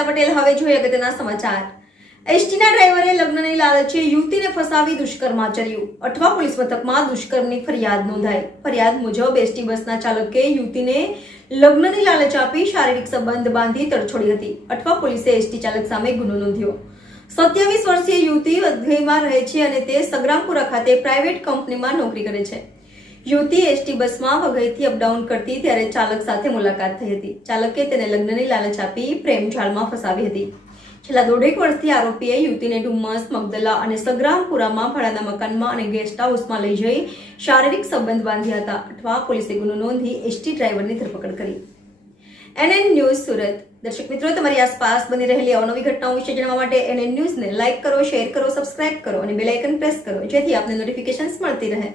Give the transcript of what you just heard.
નમિતા પટેલ। હવે જોઈએ અગત્યના સમાચાર। એસટીના ડ્રાઈવરે લગ્નની લાલચે યુવતીને ફસાવી દુષ્કર્મ આચર્યું। અઠવા પોલીસ મથકમાં દુષ્કર્મની ફરિયાદ નોંધાઈ। ફરિયાદ મુજબ એસટી બસના ચાલકે યુવતીને લગ્નની લાલચ આપી શારીરિક સંબંધ બાંધી તડછોડી હતી। અઠવા પોલીસે એસટી ચાલક સામે ગુનો નોંધ્યો। 27 વર્ષીય યુવતી વઘઈમાં રહે છે અને તે સગ્રામપુરા ખાતે પ્રાઇવેટ કંપનીમાં નોકરી કરે છે। યુવતી એસટી બસમાં વઘઈથી અપડાઉન કરતી ત્યારે ચાલક સાથે મુલાકાત થઈ હતી। ચાલકે તેને લગ્નની લાલચ આપી પ્રેમજાળમાં ફસાવી હતી। છેલ્લા દોઢેક વર્ષથી આરોપીએ યુવતીને ડુમ્મસ, મગદલા અને સગ્રામપુરામાં ભાડાના મકાનમાં અને ગેસ્ટ હાઉસમાં લઈ જઈ શારીરિક સંબંધ બાંધ્યા હતા। અઠવા પોલીસે ગુનો નોંધી એસટી ડ્રાઈવરની ધરપકડ કરી। NN news Surat. દર્શક મિત્રો, તમારી આસપાસ બની રહેલી અવનવી ઘટનાઓ વિશે જાણવા માટે NN ન્યૂઝને લાઇક કરો, શેર કરો, સબસ્ક્રાઇબ કરો અને બેલ આઇકન પ્રેસ કરો, જેથી આપને નોટિફિકેશન્સ મળતી રહે।